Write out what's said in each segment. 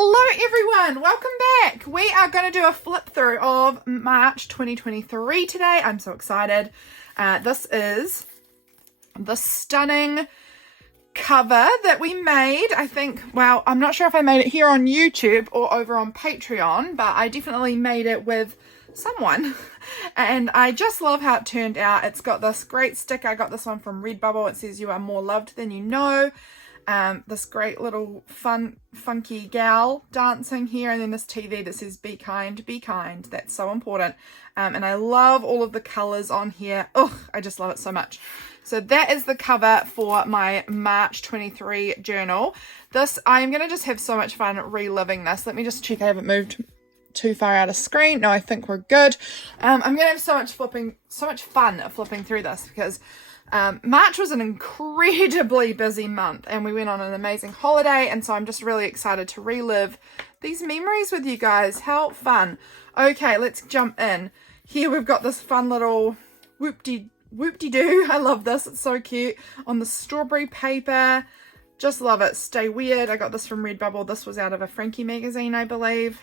Hello everyone, welcome back. We are going to do a flip through of March 2023 today. I'm so excited. This is the stunning cover that we made. I think, well, I'm not sure if I made it here on YouTube or over on Patreon, but I definitely made it with someone. And I just love how it turned out. It's got this great sticker. I got this one from Redbubble. It says you are more loved than you know. This great little funky gal dancing here, and then this TV that says be kind, be kind. That's so important. And I love all of the colors on here. Oh, I just love it so much. So that is the cover for my March 23 journal. I'm going to just have so much fun reliving this. Let me just check I haven't moved too far out of screen. No, I think we're good. I'm going to have so much fun flipping through this because March was an incredibly busy month and we went on an amazing holiday, and so I'm just really excited to relive these memories with you guys. How fun. Okay, let's jump in. Here we've got this fun little whoop-de-doo. I love this. It's so cute. On the strawberry paper. Just love it. Stay weird. I got this from Redbubble. This was out of a Frankie magazine, I believe.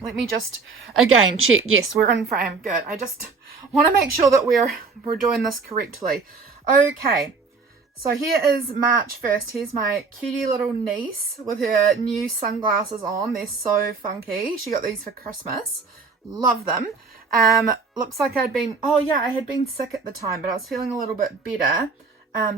Let me just, again, check. Yes, we're in frame. Good. I just want to make sure that we're doing this correctly. Okay. So here is March 1st. Here's my cutie little niece with her new sunglasses on. They're so funky. She got these for Christmas. Love them. Looks like I had been sick at the time, but I was feeling a little bit better.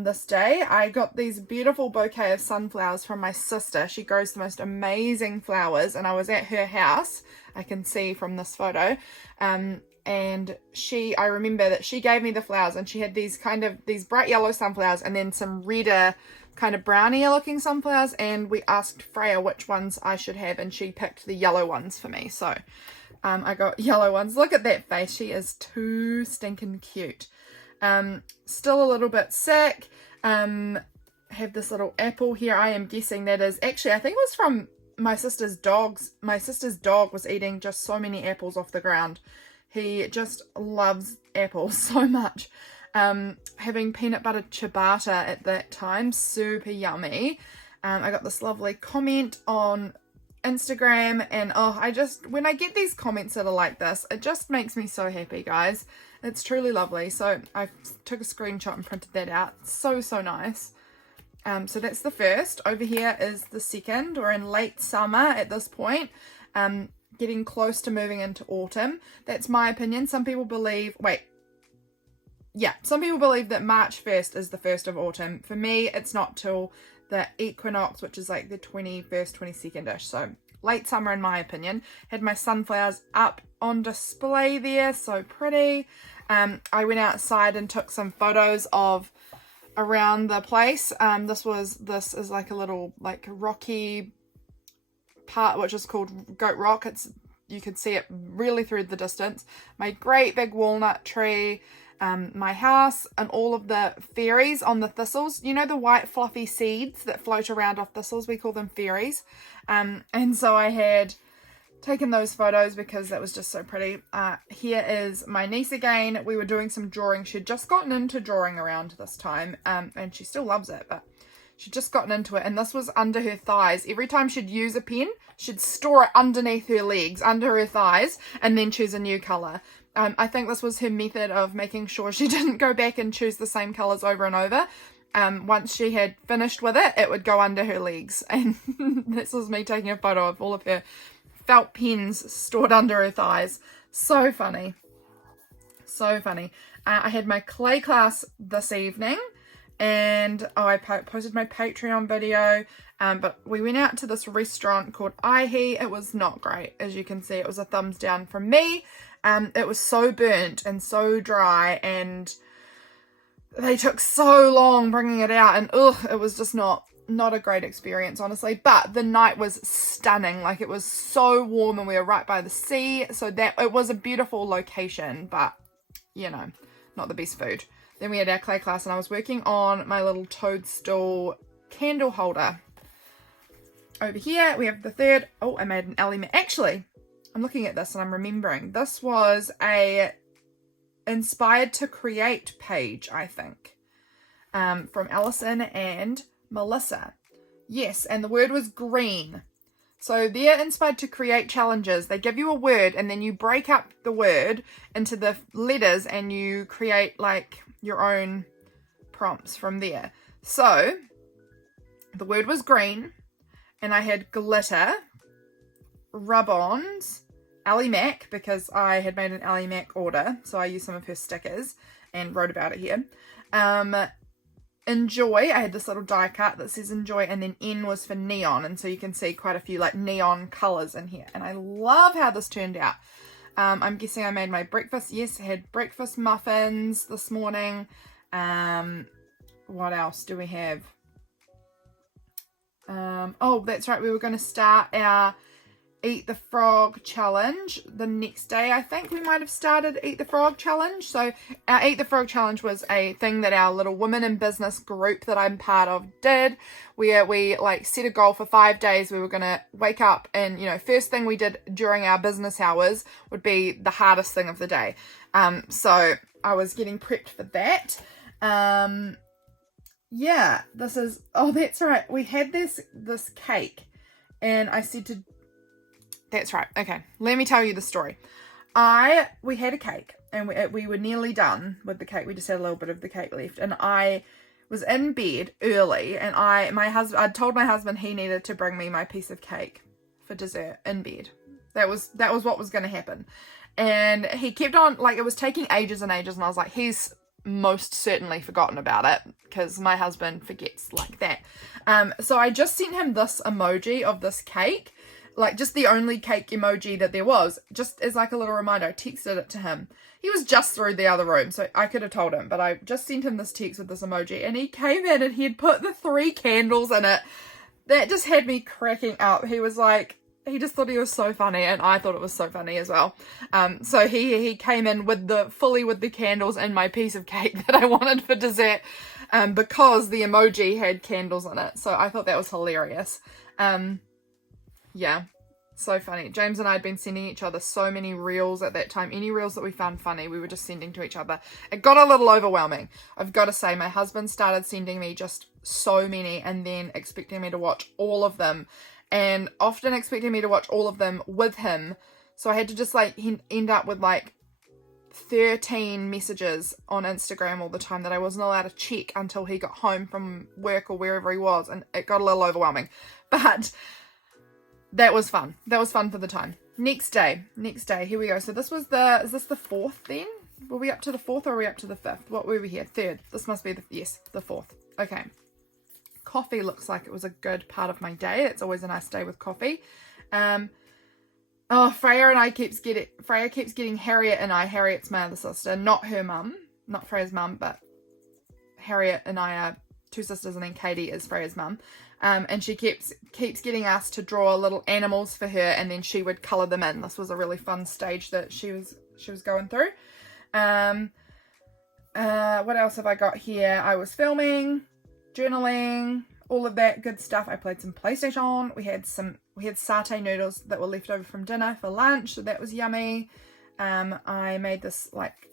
This day I got these beautiful bouquet of sunflowers from my sister. She grows the most amazing flowers, and I was at her house, I can see from this photo, and I remember that she gave me the flowers, and she had these bright yellow sunflowers and then some redder kind of brownier looking sunflowers, and we asked Freya which ones I should have, and she picked the yellow ones for me. So I got yellow ones. Look at that face. She is too stinking cute. Still a little bit sick. Have this little apple here. I am guessing that is actually, I think it was from my sister's dogs. My sister's dog was eating just so many apples off the ground. He just loves apples so much. Having peanut butter ciabatta at that time, super yummy. I got this lovely comment on Instagram, and when I get these comments that are like this, it just makes me so happy, guys. It's truly lovely. So I took a screenshot and printed that out. So nice. So that's the first. Over here is the second. We're in late summer at this point. Getting close to moving into autumn. That's my opinion. Some people believe that March 1st is the first of autumn. For me, it's not till the equinox, which is like the 21st, 22nd-ish. So late summer in my opinion. Had my sunflowers up on display there. So pretty. I went outside and took some photos of around the place. This is like a little rocky part which is called Goat Rock. You could see it really through the distance. My great big walnut tree, my house, and all of the fairies on the thistles. You know the white fluffy seeds that float around off thistles? We call them fairies. And so I had taken those photos because that was just so pretty. Here is my niece again. We were doing some drawing. She'd just gotten into drawing around this time, and she still loves it, but she'd just gotten into it, and this was under her thighs. Every time she'd use a pen, she'd store it underneath her legs, under her thighs, and then choose a new colour. I think this was her method of making sure she didn't go back and choose the same colours over and over. Once she had finished with it, it would go under her legs. And this was me taking a photo of all of her felt pens stored under her thighs. So funny. So funny. I had my clay class this evening, and I posted my Patreon video, but we went out to this restaurant called Aihi. It was not great. As you can see, it was a thumbs down from me. It was so burnt and so dry, and they took so long bringing it out, and it was just not a great experience, honestly. But the night was stunning. Like, it was so warm, and we were right by the sea, so that it was a beautiful location, but not the best food. Then we had our clay class, and I was working on my little toadstool candle holder. Over here we have the third. I made an Elly Mack. Actually, I'm looking at this and I'm remembering this was a Inspired to Create page, I think, from Alison and Melissa. Yes, and the word was green. So they're inspired to create challenges. They give you a word and then you break up the word into the letters and you create like your own prompts from there. So the word was green and I had glitter, rub-ons, Elly Mack, because I had made an Elly Mack order. So I used some of her stickers and wrote about it here. Enjoy, I had this little die cut that says enjoy, and then N was for neon, and so you can see quite a few like neon colors in here, and I love how this turned out. I'm guessing I made my breakfast. Yes, I had breakfast muffins this morning. What else do we have? Oh, that's right, we were going to start our Eat the Frog challenge the next day. I think we might have started Eat the Frog challenge. So our Eat the Frog challenge was a thing that our little women in business group that I'm part of did, where we like set a goal for 5 days. We were going to wake up and, you know, first thing we did during our business hours would be the hardest thing of the day. So I was getting prepped for that. Yeah, this is, oh, that's right. We had this cake and I said to, that's right. Okay, let me tell you the story. We had a cake and we were nearly done with the cake. We just had a little bit of the cake left, and I was in bed early, and I'd told my husband he needed to bring me my piece of cake for dessert in bed. That was what was going to happen, and he kept on, like, it was taking ages and ages, and I was like, he's most certainly forgotten about it, because my husband forgets like that. So I just sent him this emoji of this cake, like just the only cake emoji that there was, just as like a little reminder. I texted it to him. He was just through the other room, so I could have told him, but I just sent him this text with this emoji, and he came in and he had put the 3 candles in it. That just had me cracking up. He was like, he just thought he was so funny, and I thought it was so funny as well. So he came in with the candles and my piece of cake that I wanted for dessert, because the emoji had candles in it. So I thought that was hilarious. Yeah, so funny. James and I had been sending each other so many reels at that time. Any reels that we found funny, we were just sending to each other. It got a little overwhelming. I've got to say, my husband started sending me just so many and then expecting me to watch all of them, and often expecting me to watch all of them with him. So I had to just like end up with like 13 messages on Instagram all the time that I wasn't allowed to check until he got home from work or wherever he was, and it got a little overwhelming. But that was fun. That was fun for the time. Next day, here we go. So this was is this the 4th then? Were we up to the 4th or are we up to the 5th? What were we here? 3rd. This must be the 4th. Okay. Coffee looks like it was a good part of my day. It's always a nice day with coffee. Freya keeps getting Harriet and I. Harriet's my other sister, not her mum, not Freya's mum, but Harriet and I are 2 sisters, and then Katie is Freya's mum. And she keeps getting us to draw little animals for her, and then she would colour them in. This was a really fun stage that she was going through. What else have I got here? I was filming, journaling, all of that good stuff. I played some PlayStation. We had satay noodles that were left over from dinner for lunch, so that was yummy. I made this like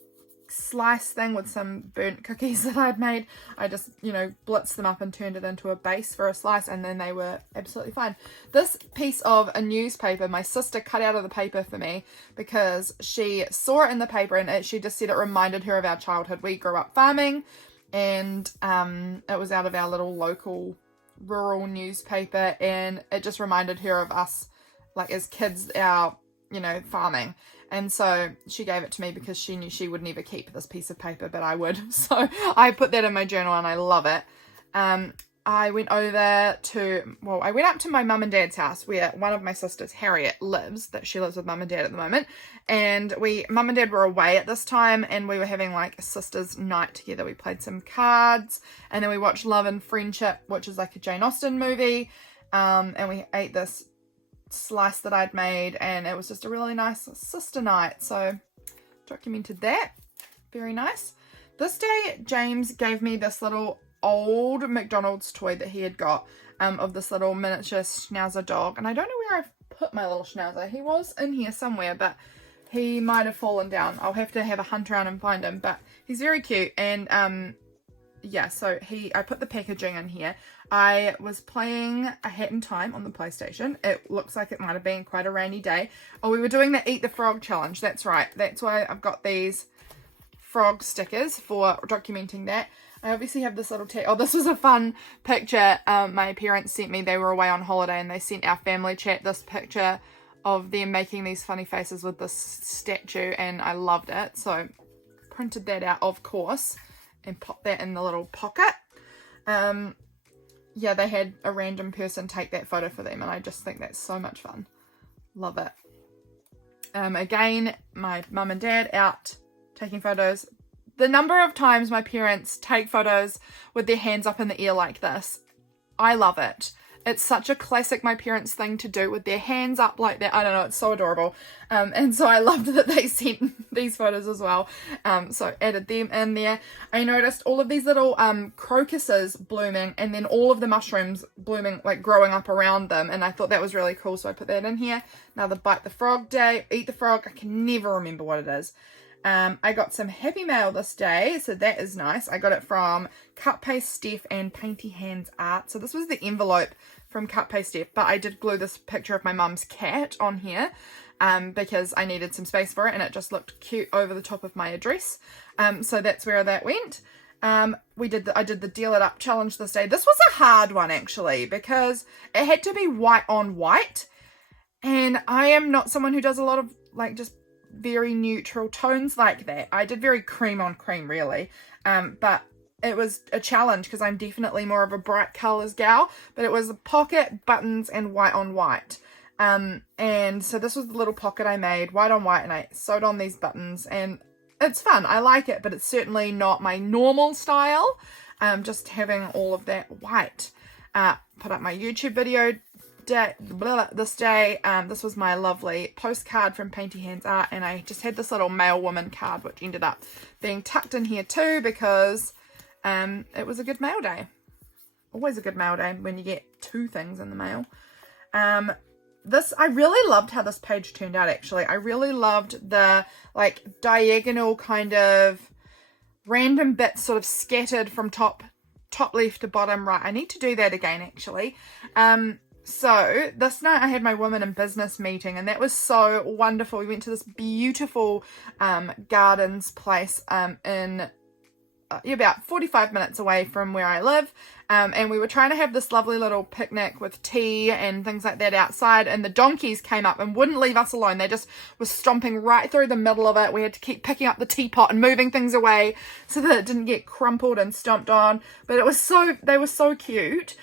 slice thing with some burnt cookies that I'd made. I just, blitzed them up and turned it into a base for a slice, and then they were absolutely fine. This piece of a newspaper, my sister cut out of the paper for me because she saw it in the paper, and she just said it reminded her of our childhood. We grew up farming, and it was out of our little local rural newspaper, and it just reminded her of us, like as kids, our farming. And so she gave it to me because she knew she would never keep this piece of paper, but I would. So I put that in my journal, and I love it. I went up to my mum and dad's house where one of my sisters, Harriet, lives. She lives with mum and dad at the moment. And mum and dad were away at this time, and we were having like a sisters' night together. We played some cards, and then we watched Love and Friendship, which is like a Jane Austen movie. And we ate this slice that I'd made, and it was just a really nice sister night, so documented that. Very nice. This day James gave me this little old McDonald's toy that he had got, of this little miniature schnauzer dog, and I don't know where I've put my little schnauzer. He was in here somewhere, but he might have fallen down. I'll have to have a hunt around and find him, but he's very cute. And yeah, so I put the packaging in here. I was playing A Hat in Time on the PlayStation. It looks like it might have been quite a rainy day. Oh, we were doing the Eat the Frog challenge. That's right. That's why I've got these frog stickers for documenting that. I obviously have this little oh, this was a fun picture my parents sent me. They were away on holiday and they sent our family chat this picture of them making these funny faces with this statue, and I loved it. So printed that out, of course, and popped that in the little pocket. Yeah, they had a random person take that photo for them, and I just think that's so much fun. Love it. Again, my mum and dad out taking photos. The number of times my parents take photos with their hands up in the air like this, I love it. It's such a classic my parents thing to do, with their hands up like that. I don't know, it's so adorable. And so I loved that they sent these photos as well. So added them in there. I noticed all of these little crocuses blooming, and then all of the mushrooms blooming, like growing up around them. And I thought that was really cool, so I put that in here. Another Bite the Frog day, Eat the Frog. I can never remember what it is. I got some happy mail this day, so that is nice. I got it from Cutpastesteph and Paintyhandsart. So this was the envelope from Cutpastesteph, but I did glue this picture of my mum's cat on here because I needed some space for it, and it just looked cute over the top of my address. So that's where that went. I did the Deal It Up challenge this day. This was a hard one actually, because it had to be white on white, and I am not someone who does a lot of like just very neutral tones like that. I did very cream on cream really, but it was a challenge because I'm definitely more of a bright colors gal. But it was pocket, buttons, and white on white, and so this was the little pocket I made, white on white, and I sewed on these buttons, and it's fun. I like it, but it's certainly not my normal style. Just having all of that white. Put up my YouTube video this day. This was my lovely postcard from Paintyhandsart, and I just had this little mail woman card which ended up being tucked in here too, because it was a good mail day. Always a good mail day when you get two things in the mail. I really loved how this page turned out actually. I really loved the like diagonal kind of random bits sort of scattered from top left to bottom right. I need to do that again actually. So this night I had my women in business meeting, and that was so wonderful. We went to this beautiful gardens place in about 45 minutes away from where I live, and we were trying to have this lovely little picnic with tea and things like that outside, and the donkeys came up and wouldn't leave us alone. They just were stomping right through the middle of it. We had to keep picking up the teapot and moving things away so that it didn't get crumpled and stomped on. But they were so cute.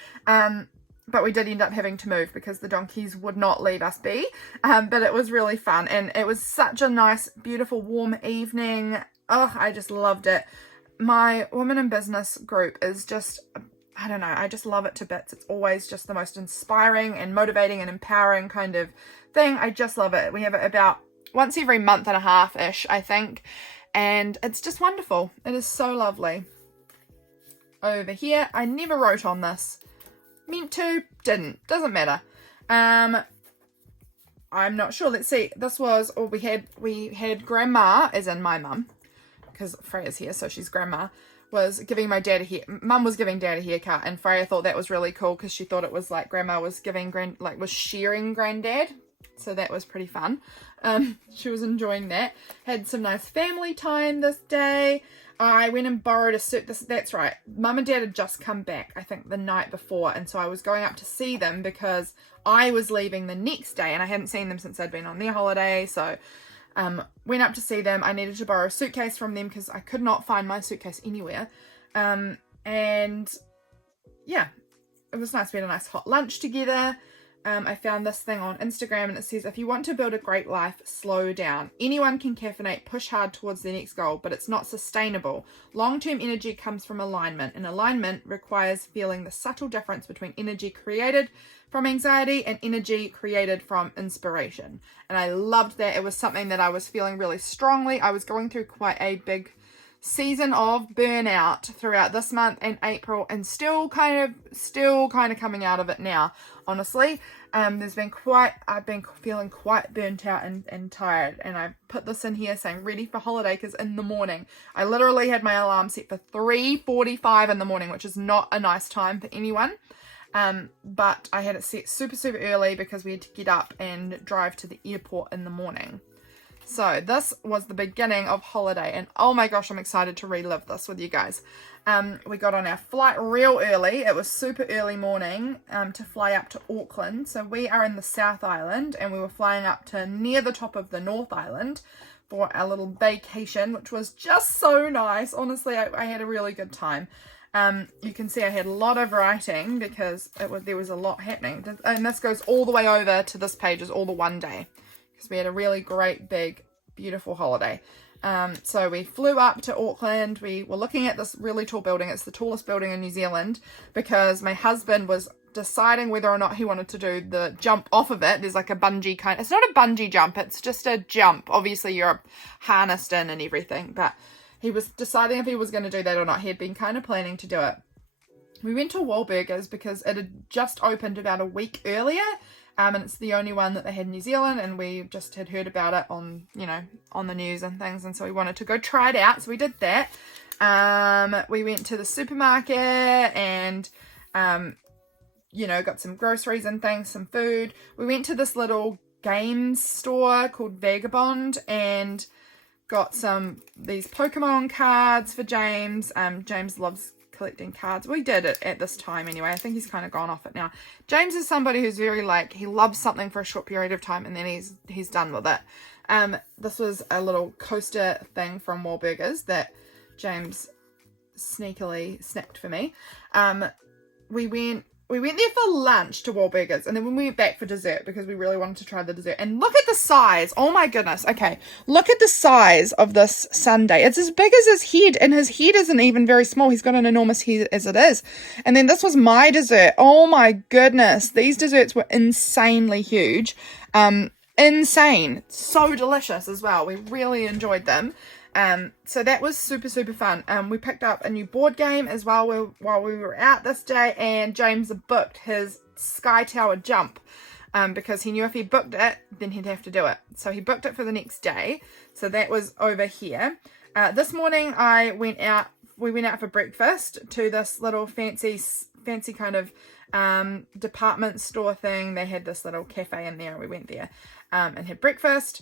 But we did end up having to move because the donkeys would not leave us be. But it was really fun, and it was such a nice, beautiful, warm evening. Oh, I just loved it. My women in business group is just, I don't know, I just love it to bits. It's always just the most inspiring and motivating and empowering kind of thing. I just love it. We have it about once every month and a half-ish, I think. And it's just wonderful. It is so lovely. Over here, I never wrote on this. Meant to, didn't, doesn't matter. I'm not sure. Let's see. This was, or we had grandma, as in my mum, because Freya's here, so she's grandma, was giving my dad mum was giving dad a haircut, and Freya thought that was really cool because she thought it was like grandma was giving was shearing granddad. So that was pretty fun. She was enjoying that. Had some nice family time this day. I went and borrowed a suit. That's right. Mum and Dad had just come back, I think, the night before. And so I was going up to see them because I was leaving the next day and I hadn't seen them since I'd been on their holiday. So went up to see them. I needed to borrow a suitcase from them because I could not find my suitcase anywhere. And yeah, it was nice. We had a nice hot lunch together. I found this thing on Instagram, and it says, if you want to build a great life, slow down. Anyone can caffeinate, push hard towards their next goal, but it's not sustainable. Long-term energy comes from alignment, and alignment requires feeling the subtle difference between energy created from anxiety and energy created from inspiration. And I loved that. It was something that I was feeling really strongly. I was going through quite a big season of burnout throughout this month and April, and still kind of coming out of it now, honestly. I've been feeling quite burnt out and tired, and I put this in here saying ready for holiday, because in the morning I literally had my alarm set for 3:45 in the morning, which is not a nice time for anyone. But I had it set super early because we had to get up and drive to the airport in the morning. So this was the beginning of holiday, and oh my gosh, I'm excited to relive this with you guys. We got on our flight real early. It was super early morning to fly up to Auckland. So we are in the South Island, and we were flying up to near the top of the North Island for our little vacation, which was just so nice. Honestly, I had a really good time. You can see I had a lot of writing because there was a lot happening. And this goes all the way over to this page, is all the one day, because we had a really great, big, beautiful holiday. So we flew up to Auckland. We were looking at this really tall building. It's the tallest building in New Zealand, because my husband was deciding whether or not he wanted to do the jump off of it. There's like a bungee kind. It's not a bungee jump. It's just a jump. Obviously, you're harnessed in and everything, but he was deciding if he was going to do that or not. He had been kind of planning to do it. We went to Wahlburgers because it had just opened about a week earlier. And it's the only one that they had in New Zealand, and we just had heard about it on, on the news and things, and so we wanted to go try it out, so we did that. We went to the supermarket and, got some groceries and things, some food. We went to this little games store called Vagabond and got these Pokemon cards for James. James loves collecting cards. We did it at this time anyway. I think he's kind of gone off it now. James is somebody who's very he loves something for a short period of time and then he's done with it. This was a little coaster thing from Wahlburgers that James sneakily snapped for me. We went there for lunch to Wahlburgers, and then we went back for dessert because we really wanted to try the dessert. And look at the size. Oh my goodness. Okay. Look at the size of this sundae. It's as big as his head, and his head isn't even very small. He's got an enormous head as it is. And then this was my dessert. Oh my goodness. These desserts were insanely huge. Insane. So delicious as well. We really enjoyed them. So that was super fun. We picked up a new board game as well while we were out this day, and James booked his Sky Tower jump because he knew if he booked it, then he'd have to do it. So he booked it for the next day. So that was over here. This morning we went out for breakfast to this little fancy kind of department store thing. They had this little cafe in there, and we went there and had breakfast.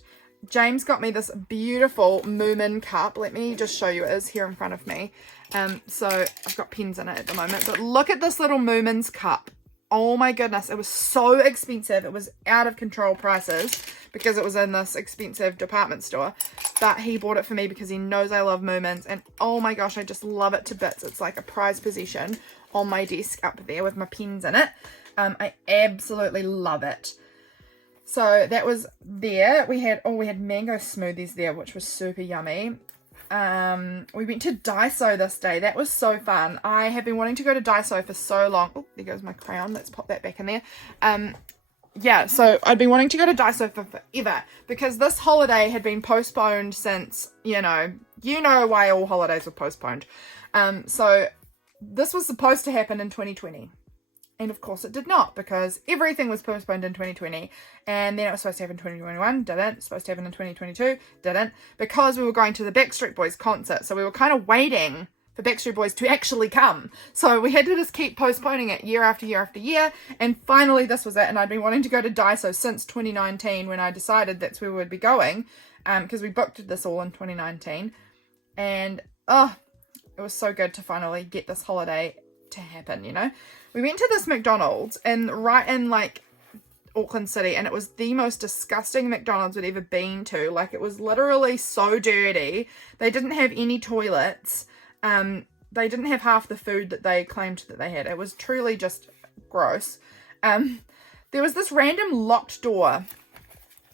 James got me this beautiful Moomin cup. Let me just show you. It is here in front of me. So I've got pens in it at the moment. But look at this little Moomin's cup. Oh my goodness. It was so expensive. It was out of control prices because it was in this expensive department store. But he bought it for me because he knows I love Moomins. And oh my gosh, I just love it to bits. It's like a prized possession on my desk up there with my pens in it. I absolutely love it. So that was there. We had mango smoothies there, which was super yummy. We went to Daiso this day. That was so fun. I have been wanting to go to Daiso for so long. Oh, there goes my crayon. Let's pop that back in there. Yeah, so I'd been wanting to go to Daiso for forever because this holiday had been postponed since, you know why all holidays were postponed. So this was supposed to happen in 2020. And of course it did not, because everything was postponed in 2020. And then it was supposed to happen in 2021, didn't. Supposed to happen in 2022, didn't. Because we were going to the Backstreet Boys concert. So we were kind of waiting for Backstreet Boys to actually come. So we had to just keep postponing it year after year after year. And finally this was it. And I'd been wanting to go to Daiso since 2019 when I decided that's where we would be going. Because we booked this all in 2019. And it was so good to finally get this holiday to happen, We went to this McDonald's right in like Auckland City, and it was the most disgusting McDonald's we'd ever been to. Like, it was literally so dirty. They didn't have any toilets. They didn't have half the food that they claimed that they had. It was truly just gross. There was this random locked door.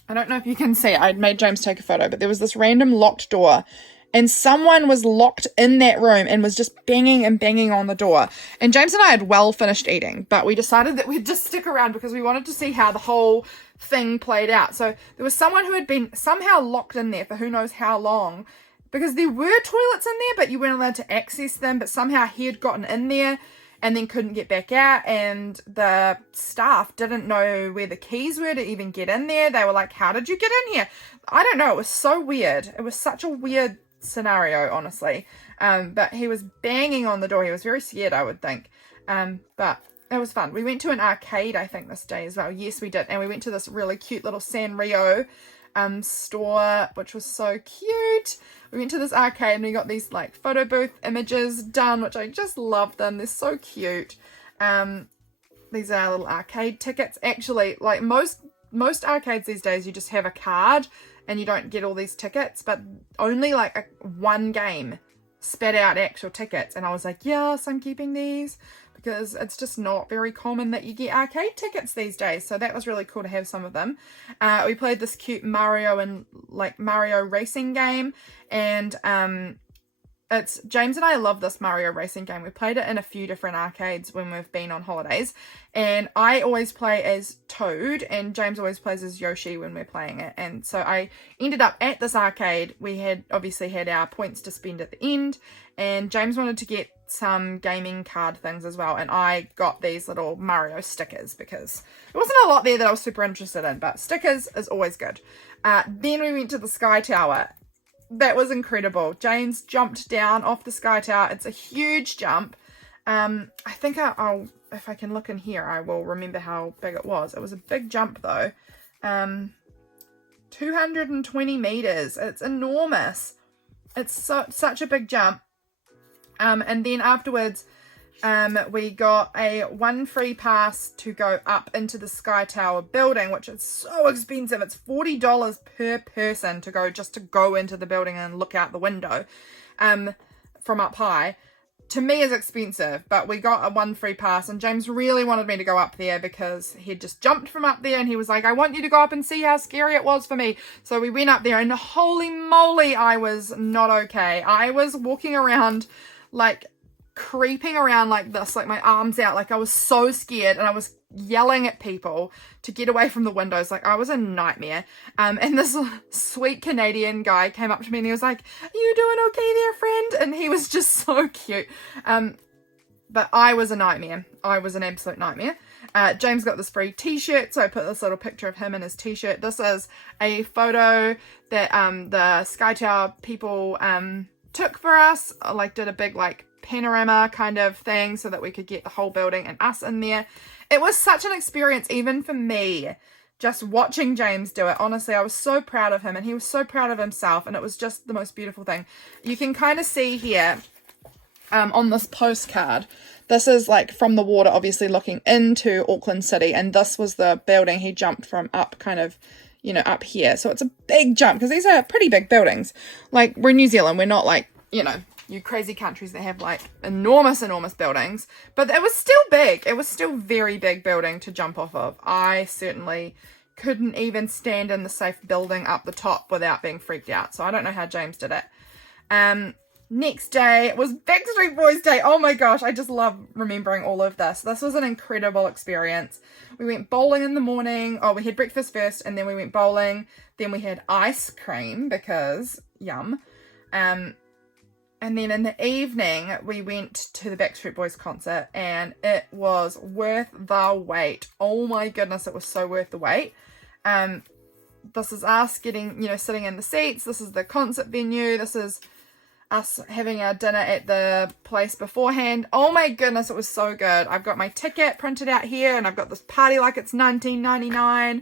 I don't know if you can see it. I'd made James take a photo, but there was this random locked door. And someone was locked in that room and was just banging and banging on the door. And James and I had well finished eating, but we decided that we'd just stick around because we wanted to see how the whole thing played out. So there was someone who had been somehow locked in there for who knows how long, because there were toilets in there, but you weren't allowed to access them. But somehow he had gotten in there and then couldn't get back out, and the staff didn't know where the keys were to even get in there. They were like, how did you get in here? I don't know. It was so weird. It was such a weird scenario, honestly. But he was banging on the door. He was very scared, I would think. But it was fun. We went to an arcade, I think, this day as well. Yes, we did. And we went to this really cute little Sanrio store, which was so cute. We went to this arcade and we got these like photo booth images done, which I just love them. They're so cute. These are little arcade tickets. Actually, like most arcades these days, you just have a card and you don't get all these tickets, but only like one game spat out actual tickets. And I was like, yes, I'm keeping these, because it's just not very common that you get arcade tickets these days. So that was really cool to have some of them. We played this cute Mario racing game, and it's James and I love this Mario racing game. We played it in a few different arcades when we've been on holidays, and I always play as Toad and James always plays as Yoshi when we're playing it. And so I ended up at this arcade. We had obviously had our points to spend at the end, and James wanted to get some gaming card things as well, and I got these little Mario stickers because there wasn't a lot there that I was super interested in, but stickers is always good. Then we went to the Sky Tower. That was incredible. James jumped down off the Sky Tower. It's a huge jump. I think I'll if I can look in here, I will remember how big it was. It was a big jump though. 220 meters. It's enormous. It's such a big jump. And then afterwards, we got one free pass to go up into the Sky Tower building, which is so expensive. It's $40 per person to go into the building and look out the window, from up high. To me is expensive, but we got one free pass, and James really wanted me to go up there because he'd just jumped from up there and he was like, I want you to go up and see how scary it was for me. So we went up there, and holy moly, I was not okay. I was walking around like creeping around like this, like my arms out, like I was so scared, and I was yelling at people to get away from the windows. Like I was a nightmare. And this sweet Canadian guy came up to me and he was like, are you doing okay there, friend? And he was just so cute. But I was a nightmare. I was an absolute nightmare. James got this free t-shirt, so I put this little picture of him in his t-shirt. This is a photo that the Sky Tower people took for us. Like did a big like panorama kind of thing so that we could get the whole building and us in there. It was such an experience even for me, just watching James do it. Honestly, I was so proud of him, and he was so proud of himself, and it was just the most beautiful thing. You can kind of see here on this postcard, this is like from the water, obviously looking into Auckland City, and this was the building he jumped from up kind of, you know, up here. So it's a big jump because these are pretty big buildings. Like, we're in New Zealand, we're not like, you know, you crazy countries that have like enormous buildings, but it was still big. It was still very big building to jump off of. I certainly couldn't even stand in the safe building up the top without being freaked out. So I don't know how James did it. Next day was Backstreet Boys Day. Oh my gosh, I just love remembering all of this. This was an incredible experience. We went bowling in the morning. Oh, we had breakfast first and then we went bowling. Then we had ice cream because yum. And then in the evening, we went to the Backstreet Boys concert, and it was worth the wait. Oh my goodness, it was so worth the wait. This is us getting, you know, sitting in the seats. This is the concert venue. This is us having our dinner at the place beforehand. Oh my goodness, it was so good. I've got my ticket printed out here, and I've got this party like it's $19.99.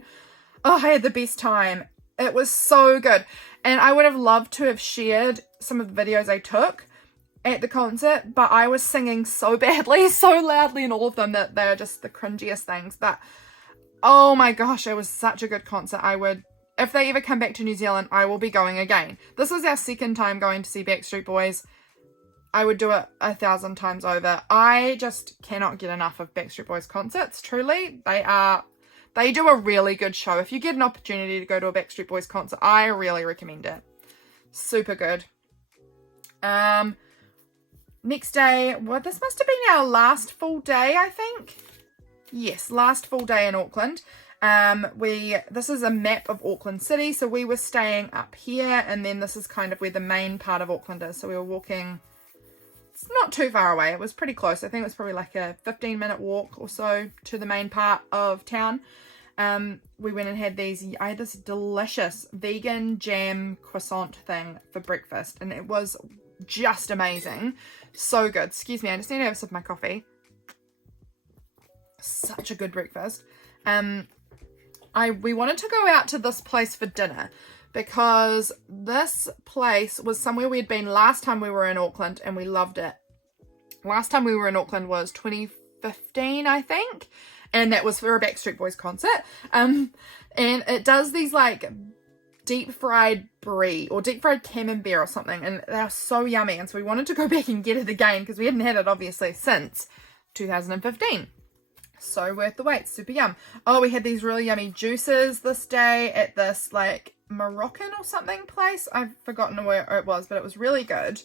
Oh, I had the best time. It was so good. And I would have loved to have shared some of the videos I took at the concert, but I was singing so badly, so loudly in all of them that they're just the cringiest things. But oh my gosh, it was such a good concert. I would, if they ever come back to New Zealand, I will be going again. This is our second time going to see Backstreet Boys. I would do it 1,000 times over. I just cannot get enough of Backstreet Boys concerts, truly. They do a really good show. If you get an opportunity to go to a Backstreet Boys concert, I really recommend it. Super good. Next day, well, this must have been our last full day, I think. Yes, last full day in Auckland. This is a map of Auckland City, so we were staying up here, and then this is kind of where the main part of Auckland is. So we were walking, it's not too far away, it was pretty close. I think it was probably like a 15-minute walk or so to the main part of town. We went and had I had this delicious vegan jam croissant thing for breakfast, and it was just amazing. So good. Excuse me, I just need to have a sip of my coffee. Such a good breakfast. We wanted to go out to this place for dinner because this place was somewhere we'd been last time we were in Auckland, and we loved it. Last time we were in Auckland was 2015, I think, and that was for a Backstreet Boys concert. And it does these like deep fried brie or deep fried camembert or something, and they're so yummy, and so we wanted to go back and get it again because we hadn't had it obviously since 2015. So worth the wait, super yum. Oh, we had these really yummy juices this day at this like Moroccan or something place. I've forgotten where it was, but it was really good.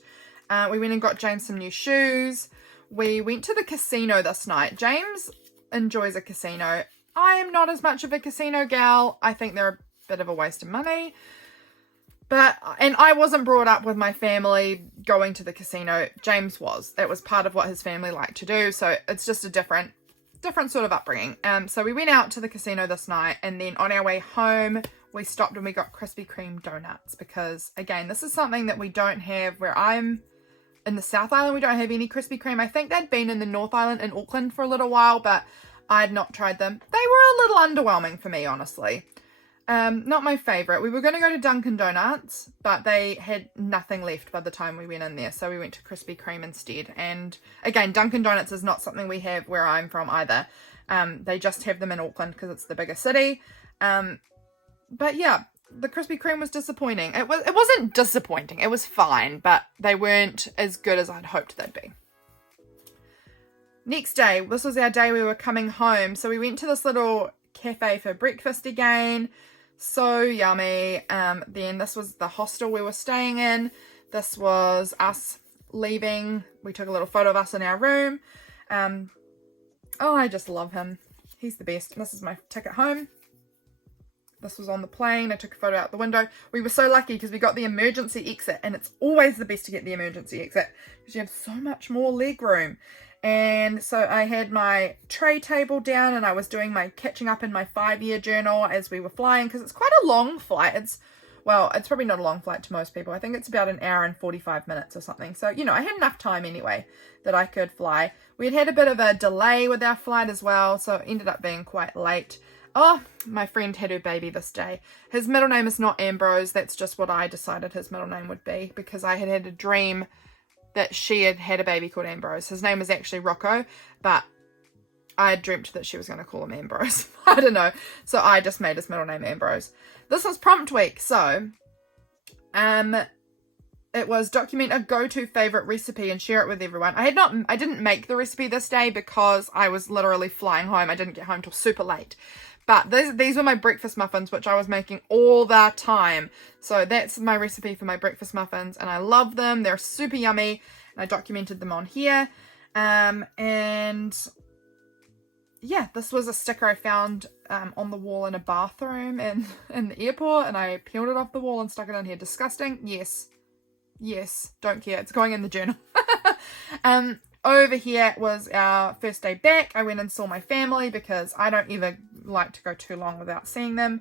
We went and got James some new shoes. We went to the casino this night. James enjoys a casino. I am not as much of a casino gal. I think they're a bit of a waste of money. And I wasn't brought up with my family going to the casino. James was. It was part of what his family liked to do. So it's just a different sort of upbringing. So we went out to the casino this night, and then on our way home we stopped and we got Krispy Kreme donuts, because again, this is something that we don't have where I'm in the South Island. We don't have any Krispy Kreme. I think they'd been in the North Island in Auckland for a little while, but I'd not tried them. They were a little underwhelming for me, honestly. Not my favorite. We were going to go to Dunkin' Donuts, but they had nothing left by the time we went in there, so we went to Krispy Kreme instead. And again, Dunkin' Donuts is not something we have where I'm from either. They just have them in Auckland because it's the bigger city. But yeah, the Krispy Kreme was disappointing. It wasn't disappointing. It was fine, but they weren't as good as I'd hoped they'd be. Next day, this was our day we were coming home, so we went to this little cafe for breakfast again. So yummy. Then this was the hostel we were staying in. This was us leaving. We took a little photo of us in our room. Oh, I just love him. He's the best. This is my ticket home. This was on the plane. I took a photo out the window. We were so lucky because we got the emergency exit, and it's always the best to get the emergency exit because you have so much more leg room. And so I had my tray table down, and I was doing my catching up in my 5-year journal as we were flying, because it's quite a long flight. It's probably not a long flight to most people. I think it's about 1 hour and 45 minutes or something. So, I had enough time anyway that I could fly. We had a bit of a delay with our flight as well, so it ended up being quite late. Oh, my friend had her baby this day. His middle name is not Ambrose. That's just what I decided his middle name would be, because I had a dream that she had a baby called Ambrose. His name was actually Rocco, but I had dreamt that she was going to call him Ambrose. I don't know. So I just made his middle name Ambrose. This was prompt week. So, it was document a go-to favorite recipe and share it with everyone. I didn't make the recipe this day because I was literally flying home. I didn't get home till super late. But these were my breakfast muffins, which I was making all the time. So that's my recipe for my breakfast muffins, and I love them. They're super yummy, and I documented them on here. And yeah, this was a sticker I found on the wall in a bathroom in the airport, and I peeled it off the wall and stuck it in here. Disgusting? Yes, don't care. It's going in the journal. Over here was our first day back. I went and saw my family because I don't ever like to go too long without seeing them.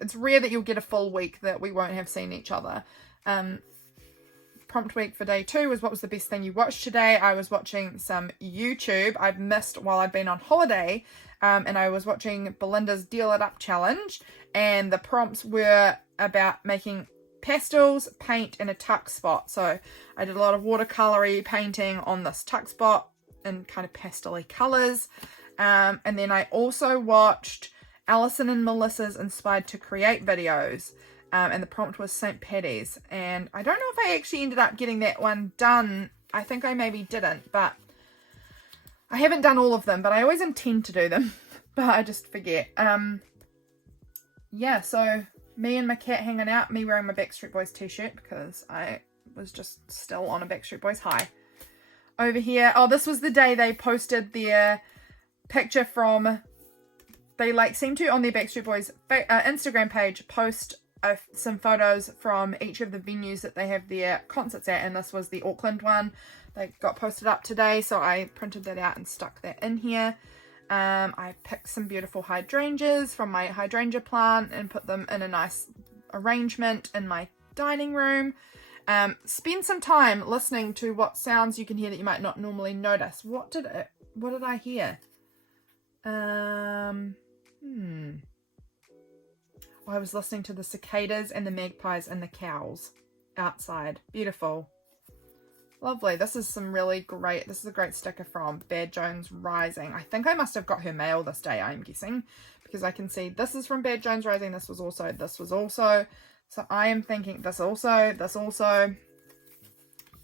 It's rare that you'll get a full week that we won't have seen each other. Prompt week for day 2 was what was the best thing you watched today. I was watching some YouTube I've missed while I've been on holiday, and I was watching Belinda's Deal It Up challenge, and the prompts were about making pastels, paint, and a tuck spot. So I did a lot of watercolory painting on this tuck spot in kind of pastel-y colours. And then I also watched Alison and Melissa's Inspired to Create videos. And the prompt was St. Paddy's. And I don't know if I actually ended up getting that one done. I think I maybe didn't, but I haven't done all of them, but I always intend to do them, but I just forget. Yeah, so me and my cat hanging out, me wearing my Backstreet Boys t-shirt because I was just still on a Backstreet Boys high. Over here, oh, this was the day they posted their picture from they like seem to, on their Backstreet Boys Instagram page, post some photos from each of the venues that they have their concerts at, and this was the Auckland one. They got posted up today, so I printed that out and stuck that in here. I picked some beautiful hydrangeas from my hydrangea plant and put them in a nice arrangement in my dining room. Spend some time listening to what sounds you can hear that you might not normally notice. What did I hear? I was listening to the cicadas and the magpies and the cows outside. Beautiful. Lovely. This is some really great, this is a great sticker from Bad Jones Rising. I think I must have got her mail this day, I'm guessing, because I can see this is from Bad Jones Rising, this was also. So I am thinking this also.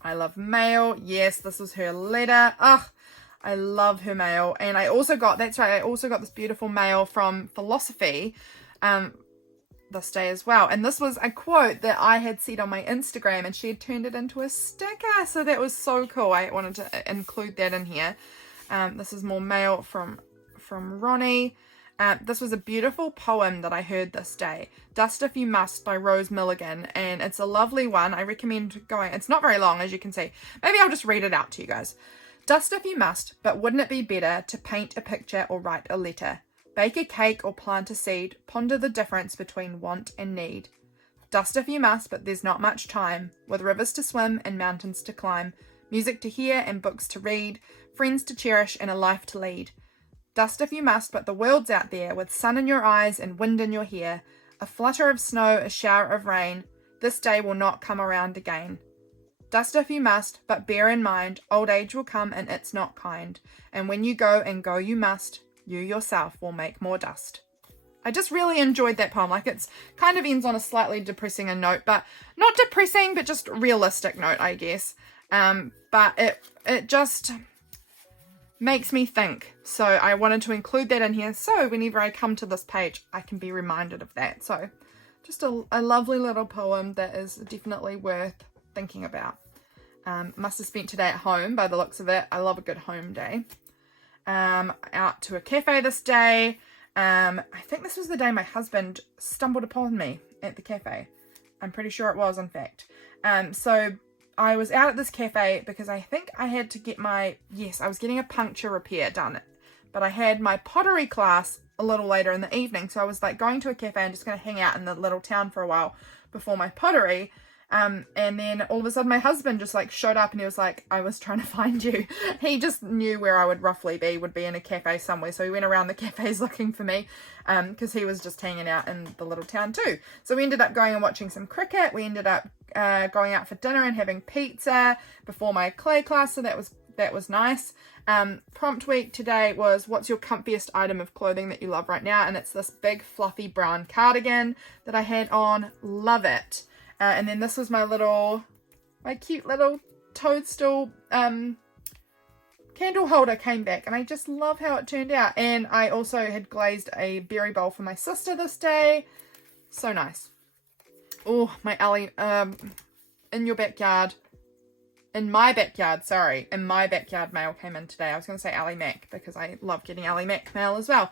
I love mail. Yes, this was her letter. Ugh, I love her mail. And I also got, that's right, I also got this beautiful mail from Flossiphy this day as well. And this was a quote that I had said on my Instagram, and she had turned it into a sticker. So that was so cool. I wanted to include that in here. This is more mail from Ronnie. This was a beautiful poem that I heard this day. Dust If You Must by Rose Milligan. And it's a lovely one. I recommend going. It's not very long, as you can see. Maybe I'll just read it out to you guys. Dust if you must, but wouldn't it be better to paint a picture or write a letter? Bake a cake or plant a seed, ponder the difference between want and need. Dust if you must, but there's not much time, with rivers to swim and mountains to climb, music to hear and books to read, friends to cherish and a life to lead. Dust if you must, but the world's out there, with sun in your eyes and wind in your hair, a flutter of snow, a shower of rain, this day will not come around again. Dust if you must, but bear in mind, old age will come and it's not kind, and when you go and go you must, you yourself will make more dust. I just really enjoyed that poem. Like, it's kind of ends on a slightly depressing note, but not depressing, but just realistic note, I guess. But it just makes me think. So I wanted to include that in here, so whenever I come to this page, I can be reminded of that. So just a lovely little poem that is definitely worth thinking about. Must have spent today at home by the looks of it. I love a good home day. Out to a cafe this day. I think this was the day my husband stumbled upon me at the cafe. I'm pretty sure it was, in fact. So I was out at this cafe because I think I had to get I was getting a puncture repair done. But I had my pottery class a little later in the evening. So I was like going to a cafe and just going to hang out in the little town for a while before my pottery. And then all of a sudden my husband just like showed up and he was like, I was trying to find you. He just knew where I would roughly would be in a cafe somewhere. So he went around the cafes looking for me, because he was just hanging out in the little town too. So we ended up going and watching some cricket. We ended up going out for dinner and having pizza before my clay class. So that was nice. Prompt week today was, what's your comfiest item of clothing that you love right now? And it's this big fluffy brown cardigan that I had on. Love it. And then this was my cute little toadstool candle holder came back, and I just love how it turned out. And I also had glazed a berry bowl for my sister this day. So nice. Oh, my Elly, in my backyard mail came in today. I was going to say Elly Mack because I love getting Elly Mack mail as well.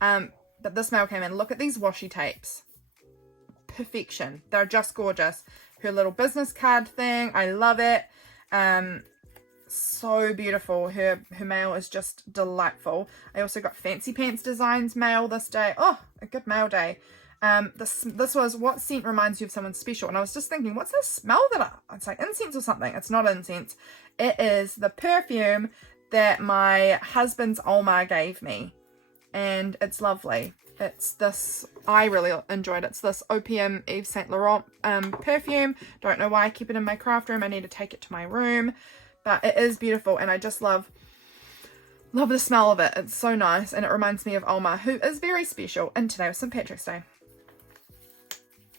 But this mail came in. Look at these washi tapes. Perfection. They're just gorgeous. Her little business card thing, I love it. So beautiful. Her mail is just delightful. I also got Fancy Pants Designs mail this day. Oh, a good mail day. This was, what scent reminds you of someone special? And I was just thinking, what's this smell it's like incense or something. It's not incense. It is the perfume that my husband's Oma gave me, and it's lovely. It's this, I really enjoyed it. It's this Opium Yves Saint Laurent perfume. Don't know why I keep it in my craft room. I need to take it to my room. But it is beautiful, and I just love the smell of it. It's so nice, and it reminds me of Oma, who is very special. And today was St. Patrick's Day.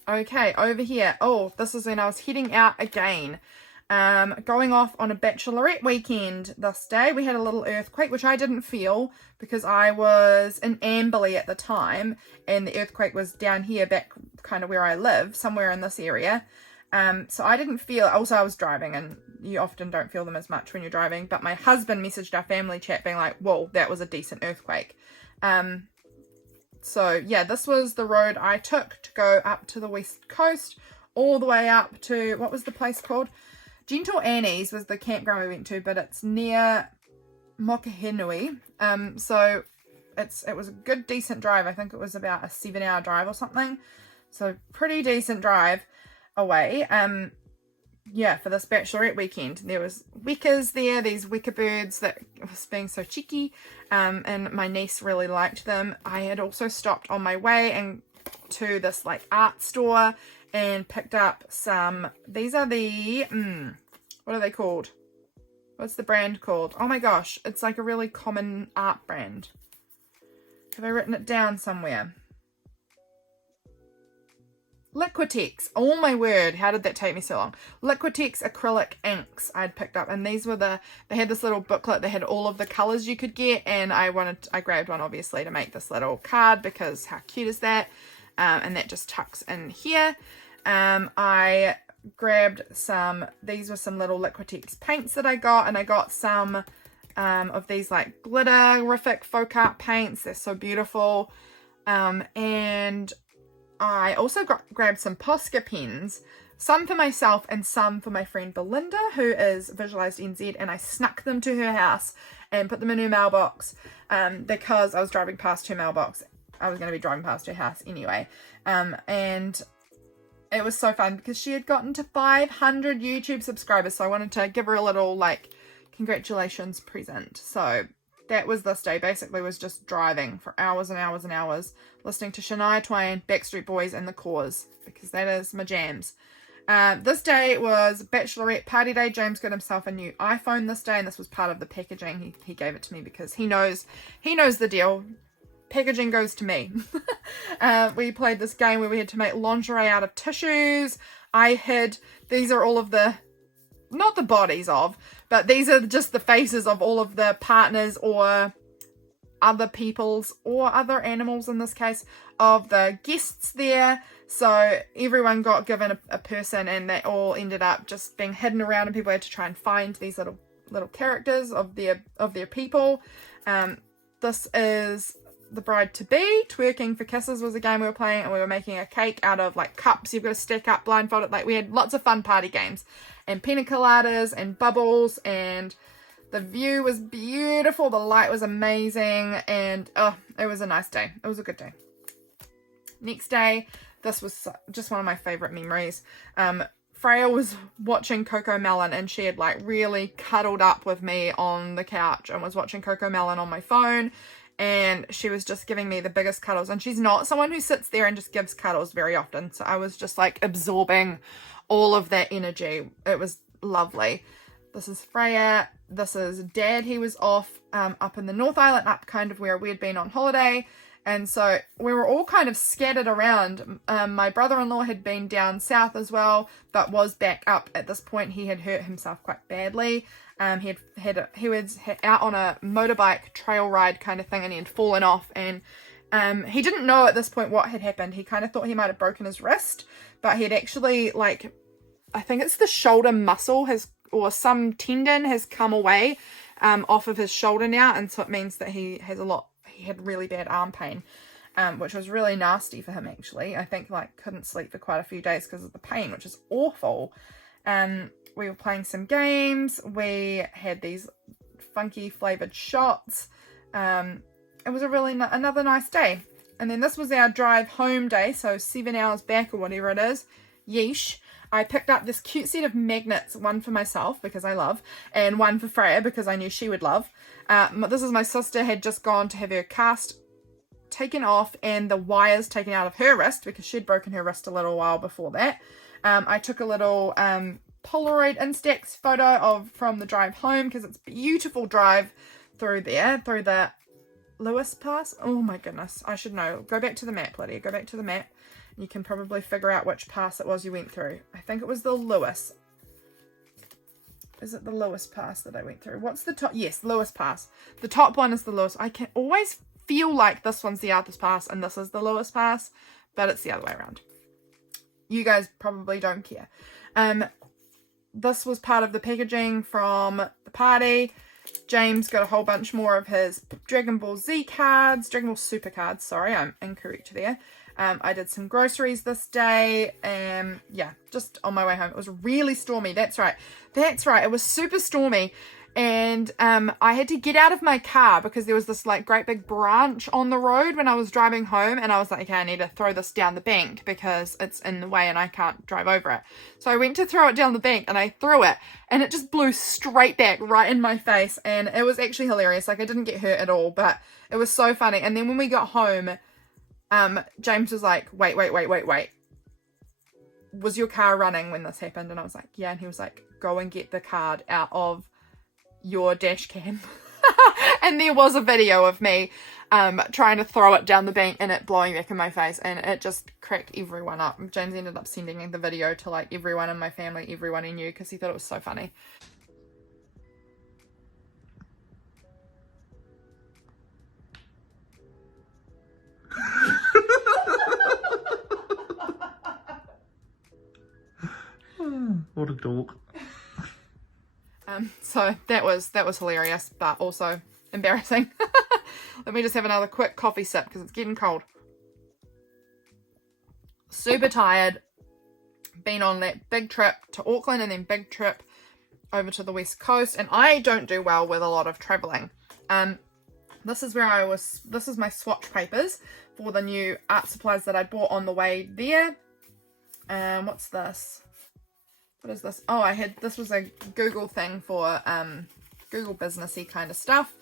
Okay, over here. Oh, this is when I was heading out again. Going off on a Bachelorette weekend this day. We had a little earthquake, which I didn't feel because I was in Amberley at the time, and the earthquake was down here back kind of where I live, somewhere in this area. So I didn't feel, also I was driving, and you often don't feel them as much when you're driving, but my husband messaged our family chat being like, whoa, that was a decent earthquake. So yeah, this was the road I took to go up to the west coast, all the way up to, what was the place called? Gentle Annie's was the campground we went to, but it's near Mokahenui. So it was a good, decent drive. I think it was about a 7-hour drive or something. So pretty decent drive away. Yeah, for this Bachelorette weekend. There was wickers there, these wicker birds that was being so cheeky, and my niece really liked them. I had also stopped on my way and to this like art store and picked up some, these are the, what are they called? What's the brand called? Oh my gosh, it's like a really common art brand. Have I written it down somewhere? Liquitex. Oh my word, how did that take me so long? Liquitex acrylic inks I'd picked up, and these were they had this little booklet that had all of the colours you could get, and I grabbed one obviously to make this little card because how cute is that? And that just tucks in here. I grabbed these were some little Liquitex paints that I got, and I got some of these like glitterific folk art paints. They're so beautiful. And I also grabbed some Posca pens, some for myself and some for my friend Belinda, who is Visualisednz, and I snuck them to her house and put them in her mailbox because I was driving past her mailbox. I was going to be driving past her house anyway. And it was so fun because she had gotten to 500 YouTube subscribers, so I wanted to give her a little like congratulations present. So that was this day. Basically was just driving for hours and hours and hours, listening to Shania Twain, Backstreet Boys, and The Cause, because that is my jams. This day was Bachelorette party day. James got himself a new iPhone this day, and this was part of the packaging. He gave it to me because he knows the deal. Packaging goes to me. We played this game where we had to make lingerie out of tissues. These are all of the, not the bodies of, but these are just the faces of all of the partners or other people's or other animals in this case of the guests there. So everyone got given a person, and they all ended up just being hidden around, and people had to try and find these little characters of their people. This is the bride to be. Twerking for Kisses was a game we were playing, and we were making a cake out of like cups you've got to stack up blindfolded. Like we had lots of fun party games and pina coladas and bubbles, and the view was beautiful, the light was amazing, and it was a nice day. It was a good day. Next day, this was just one of my favorite memories. Freya was watching Coco Melon, and she had like really cuddled up with me on the couch and was watching Coco Melon on my phone, and she was just giving me the biggest cuddles, and she's not someone who sits there and just gives cuddles very often, so I was just like absorbing all of that energy. It was lovely. This is Freya. This is Dad. He was off up in the North Island, up kind of where we'd been on holiday, and so we were all kind of scattered around. My brother-in-law had been down south as well, but was back up at this point. He had hurt himself quite badly. He was out on a motorbike trail ride kind of thing, and he had fallen off, and he didn't know at this point what had happened. He kind of thought he might have broken his wrist, but he had actually, like, I think it's the shoulder muscle or some tendon has come away off of his shoulder now, and so it means that he had really bad arm pain, which was really nasty for him actually. I think like couldn't sleep for quite a few days because of the pain, which is awful. We were playing some games. We had these funky flavored shots. It was a really another nice day. And then this was our drive home day, so 7 hours back or whatever it is. Yeesh. I picked up this cute set of magnets, one for myself because I love, and one for Freya because I knew she would love. This is my sister had just gone to have her cast taken off and the wires taken out of her wrist because she'd broken her wrist a little while before that. I took a little Polaroid Instax photo from the drive home because it's a beautiful drive through the Lewis Pass. Oh my goodness, I should know. Go back to the map, Lydia. Go back to the map. You can probably figure out which pass it was you went through. I think it was the Lewis. Is it the Lewis Pass that I went through? What's the top? Yes, Lewis Pass. The top one is the Lewis. I can always feel like this one's the Arthur's Pass and this is the Lewis Pass, but it's the other way around. You guys probably don't care. This was part of the packaging from the party. James got a whole bunch more of his Dragon Ball Z cards, Dragon Ball Super cards, sorry, I'm incorrect there. I did some groceries this day, yeah, just on my way home. It was really stormy, that's right, it was super stormy, and I had to get out of my car because there was this like great big branch on the road when I was driving home, and I was like, okay, I need to throw this down the bank because it's in the way and I can't drive over it. So I went to throw it down the bank and I threw it, and it just blew straight back right in my face, and it was actually hilarious. Like, I didn't get hurt at all, but it was so funny. And then when we got home, James was like, wait, was your car running when this happened? And I was like, yeah. And he was like, go and get the card out of your dash cam. And there was a video of me trying to throw it down the bank and it blowing back in my face, and it just cracked everyone up. James ended up sending the video to like everyone in my family, everyone he knew, because he thought it was so funny. What a dork. So that was hilarious, but also embarrassing. Let me just have another quick coffee sip because it's getting cold. Super tired. Been on that big trip to Auckland and then big trip over to the West Coast, and I don't do well with a lot of traveling. This is my swatch papers for the new art supplies that I bought on the way there. What's this? What is this? Oh, this was a Google thing for Google businessy kind of stuff.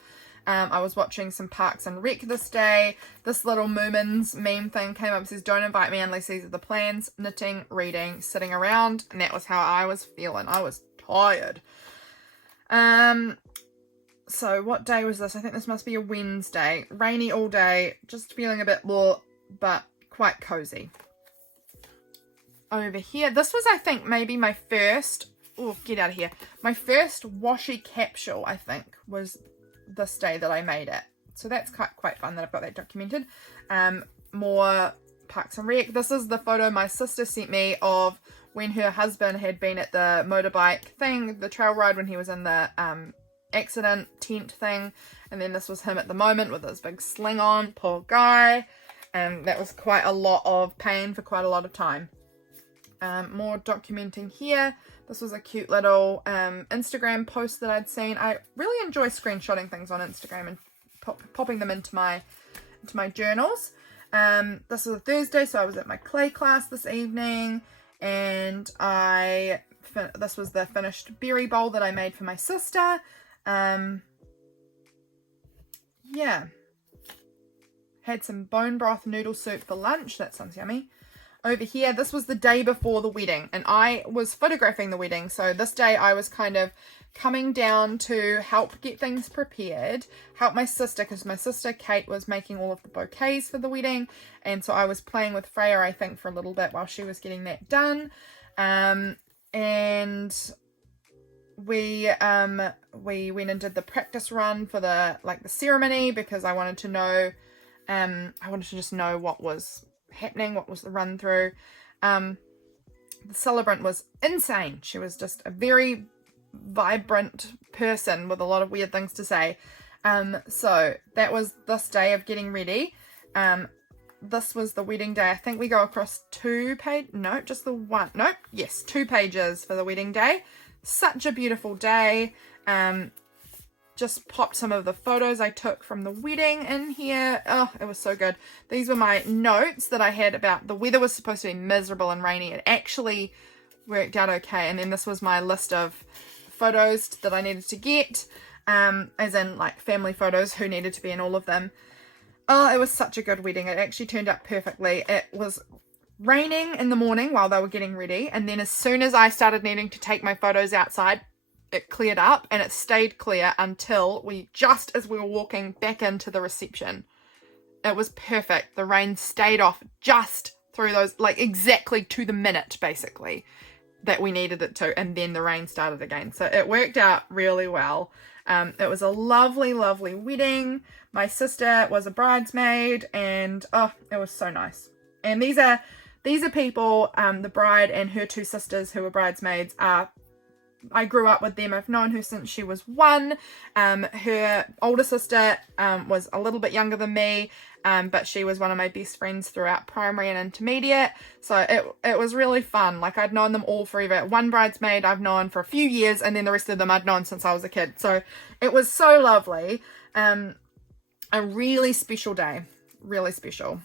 I was watching some Parks and Rec this day. This little Moomins meme thing came up. It says, don't invite me unless these are the plans. Knitting, reading, sitting around. And that was how I was feeling. I was tired. So what day was this? I think this must be a Wednesday. Rainy all day. Just feeling a bit more, but quite cozy. Over here, this was, I think, maybe my first, get out of here, my first washi capsule, I think, was this day that I made it. So that's quite fun that I've got that documented. More Parks and Rec. This is the photo my sister sent me of when her husband had been at the motorbike thing, the trail ride, when he was in the accident tent thing. And then this was him at the moment with his big sling on, poor guy. And that was quite a lot of pain for quite a lot of time. More documenting here. This was a cute little Instagram post that I'd seen. I really enjoy screenshotting things on Instagram and popping them into my journals. This was a Thursday, so I was at my clay class this evening, and this was the finished berry bowl that I made for my sister. Yeah. Had some bone broth noodle soup for lunch. That sounds yummy. Over here, this was the day before the wedding, and I was photographing the wedding. So this day I was kind of coming down to help get things prepared, help my sister, because my sister Kate was making all of the bouquets for the wedding, and so I was playing with Freya, I think, for a little bit while she was getting that done. And we went and did the practice run for the ceremony, because I wanted to know, I wanted to just know what was happening, what was the run through. The celebrant was insane. She was just a very vibrant person with a lot of weird things to say. So that was this day of getting ready. This was the wedding day. I think we go across 2 pages. No, just the one. Nope. Yes, 2 pages for the wedding day. Such a beautiful day. Just popped some of the photos I took from the wedding in here. Oh, it was so good. These were my notes that I had about the weather was supposed to be miserable and rainy. It actually worked out okay. And then this was my list of photos that I needed to get, as in like family photos, who needed to be in all of them. Oh, it was such a good wedding. It actually turned out perfectly. It was raining in the morning while they were getting ready, and then as soon as I started needing to take my photos outside, it cleared up, and it stayed clear until just as we were walking back into the reception. It was perfect. The rain stayed off just through those, exactly to the minute, basically, that we needed it to, and then the rain started again. So it worked out really well. It was a lovely, lovely wedding. My sister was a bridesmaid, and oh, it was so nice. And these are people, the bride and her 2 sisters who were bridesmaids are I grew up with them. I've known her since she was 1. Her older sister was a little bit younger than me, but she was one of my best friends throughout primary and intermediate. So it was really fun. Like, I'd known them all forever. One bridesmaid I've known for a few years, and then the rest of them I'd known since I was a kid. So it was so lovely. A really special day. Really special.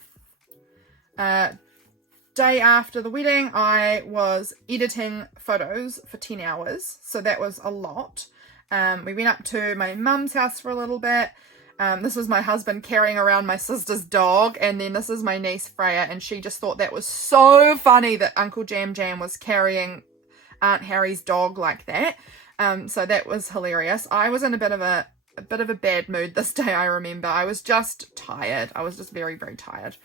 Day after the wedding, I was editing photos for 10 hours. So that was a lot. We went up to my mum's house for a little bit. This was my husband carrying around my sister's dog. And then this is my niece, Freya. And she just thought that was so funny that Uncle Jam Jam was carrying Aunt Harry's dog like that. So that was hilarious. I was in a bit of a bad mood this day, I remember. I was just tired. I was just very, very tired.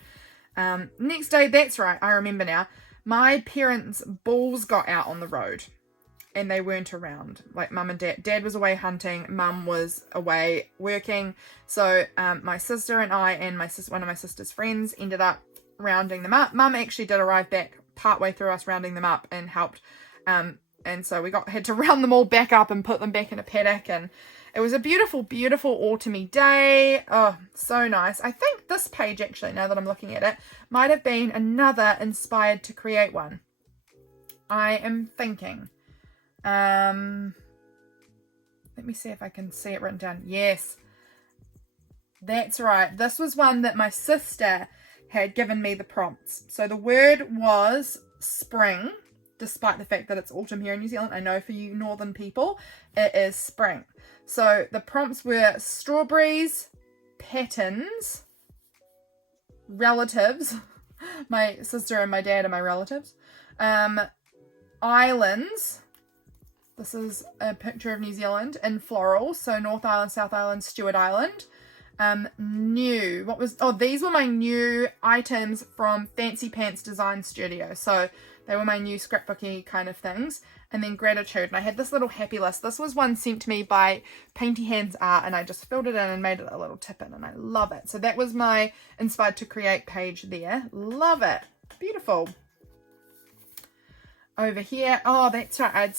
Next day, that's right, I remember now, my parents' bulls got out on the road and they weren't around. Like, mum and dad was away hunting, mum was away working. So my sister and I and one of my sister's friends ended up rounding them up. Mum actually did arrive back partway through us rounding them up and helped. And so we had to round them all back up and put them back in a paddock, and it was a beautiful, beautiful autumny day. Oh, so nice. I think this page, actually, now that I'm looking at it, might have been another Inspired to Create one. I am thinking. Let me see if I can see it written down. Yes, that's right. This was one that my sister had given me the prompts. So the word was spring, despite the fact that it's autumn here in New Zealand. I know for you northern people, it is spring. So the prompts were strawberries, patterns, relatives. My sister and my dad are my relatives. Islands. This is a picture of New Zealand in floral. So North Island, South Island, Stewart Island. New. These were my new items from Fancy Pants Design Studio. So they were my new scrapbooky kind of things. And then gratitude. And I had this little happy list. This was one sent to me by Paintyhandsart, and I just filled it in and made it a little tip in, and I love it. So that was my Inspired to Create page there. Love it. Beautiful. Over here, oh, that's right.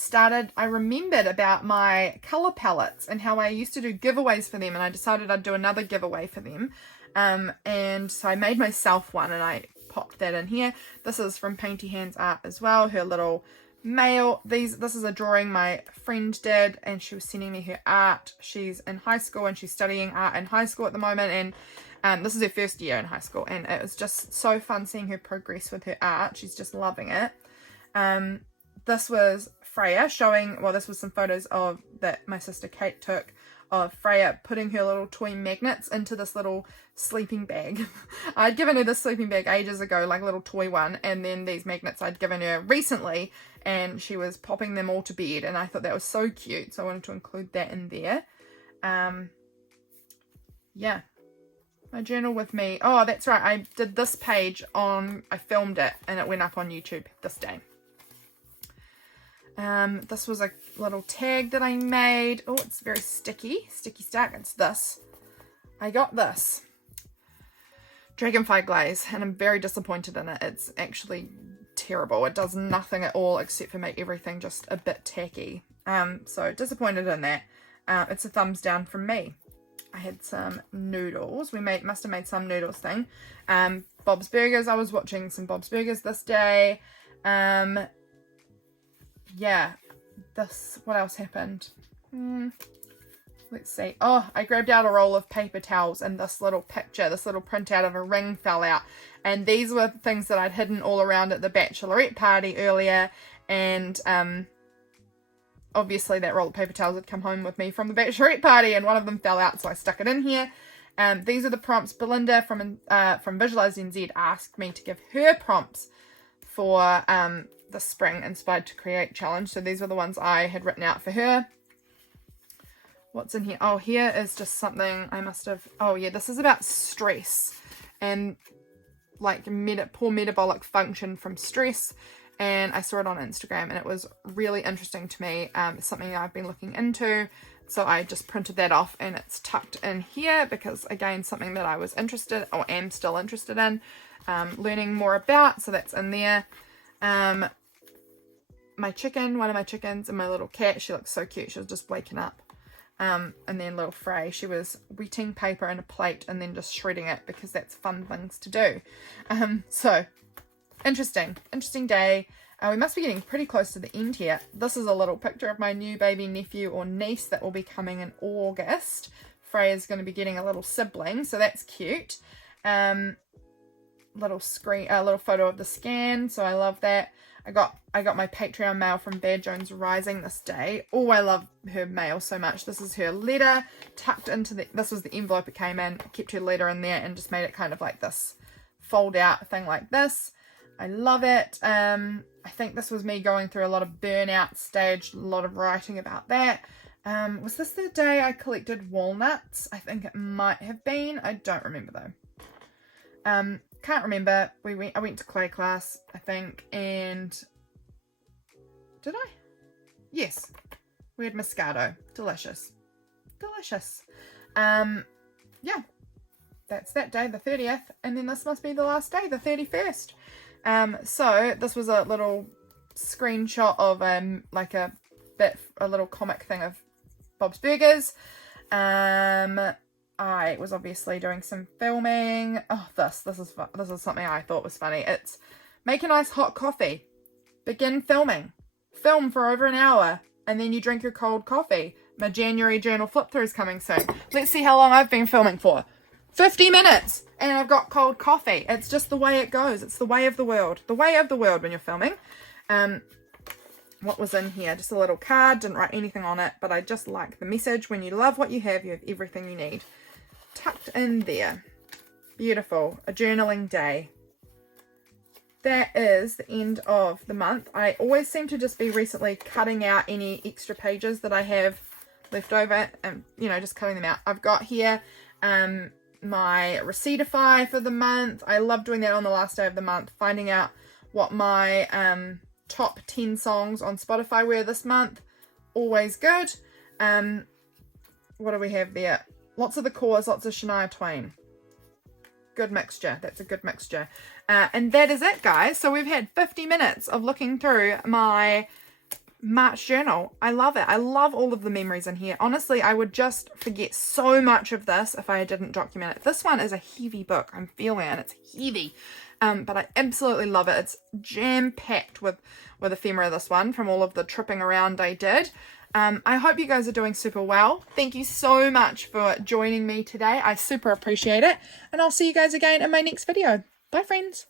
I remembered about my color palettes and how I used to do giveaways for them, and I decided I'd do another giveaway for them. And so I made myself one, and I popped that in here. This is from Paintyhandsart as well, her little mail. This is a drawing my friend did, and she was sending me her art. She's in high school and she's studying art in high school at the moment, and this is her first year in high school, and it was just so fun seeing her progress with her art. She's just loving it. This was Freya showing, well, this was some photos that my sister Kate took of Freya putting her little toy magnets into this little sleeping bag. I'd given her this sleeping bag ages ago, like a little toy one, and then these magnets I'd given her recently, and she was popping them all to bed, and I thought that was so cute, so I wanted to include that in there. Yeah, my journal with me. Oh, that's right, I did this page I filmed it, and it went up on YouTube this day. This was a little tag that I made. Oh, it's very sticky stuck. It's this. I got this dragonfly glaze, and I'm very disappointed in it. It's actually terrible. It does nothing at all except for make everything just a bit tacky. So disappointed in that. It's a thumbs down from me. I had some noodles. We must have made some noodles thing. Bob's Burgers. I was watching some Bob's Burgers this day. Yeah, what else happened? Let's see. Oh, I grabbed out a roll of paper towels, and this little printout of a ring fell out. And these were things that I'd hidden all around at the Bachelorette party earlier. And obviously that roll of paper towels had come home with me from the Bachelorette party, and one of them fell out, so I stuck it in here. These are the prompts. Belinda from Visualisednz asked me to give her prompts for the Spring Inspired to Create challenge. So these were the ones I had written out for her. What's in here? Oh, here is just something I must have... Oh, yeah, this is about stress and like poor metabolic function from stress. And I saw it on Instagram, and it was really interesting to me. It's something I've been looking into. So I just printed that off, and it's tucked in here because, again, something that I was interested or am still interested in learning more about. So that's in there. my chicken, one of my chickens, and my little cat. She looks so cute. She was just waking up. And then little Frey, she was wetting paper in a plate and then just shredding it because that's fun things to do. So interesting day. We must be getting pretty close to the end here. This is a little picture of my new baby nephew or niece that will be coming in August. Frey is going to be getting a little sibling, so that's cute. Little photo of the scan, so I love that. I got my Patreon mail from Bear Jones Rising this day. Oh, I love her mail so much. This is her letter tucked into this was the envelope it came in. I kept her letter in there and just made it kind of like this fold out thing like this. I love it. I think this was me going through a lot of burnout stage, a lot of writing about that. Was this the day I collected walnuts? I think it might have been. I don't remember though. Can't remember. I went to clay class, I think, and did I? Yes. We had Moscato. Delicious. Yeah. That's that day, the 30th, and then this must be the last day, the 31st. So this was a little screenshot of like a little comic thing of Bob's Burgers. I was obviously doing some filming. Oh, this is something I thought was funny. It's make a nice hot coffee, begin filming, film for over an hour, and then you drink your cold coffee. My January journal flip through is coming soon. Let's see how long I've been filming for. 50 minutes, and I've got cold coffee. It's just the way it goes. It's the way of the world. The way of the world when you're filming. What was in here? Just a little card. Didn't write anything on it, but I just like the message. When you love what you have everything you need. Tucked in there. Beautiful. A journaling day. That is the end of the month. I always seem to just be recently cutting out any extra pages that I have left over and, you know, just cutting them out. I've got here my Receiptify for the month. I love doing that on the last day of the month, finding out what my top 10 songs on Spotify were this month. Always good. What do we have there? Lots of the Cores, lots of Shania Twain. Good mixture. That's a good mixture. And that is it, guys. So we've had 50 minutes of looking through my March journal. I love it. I love all of the memories in here. Honestly, I would just forget so much of this if I didn't document it. This one is a heavy book. I'm feeling it. It's heavy. But I absolutely love it. It's jam-packed with ephemera, this one, from all of the tripping around I did. I hope you guys are doing super well. Thank you so much for joining me today. I super appreciate it. And I'll see you guys again in my next video. Bye, friends.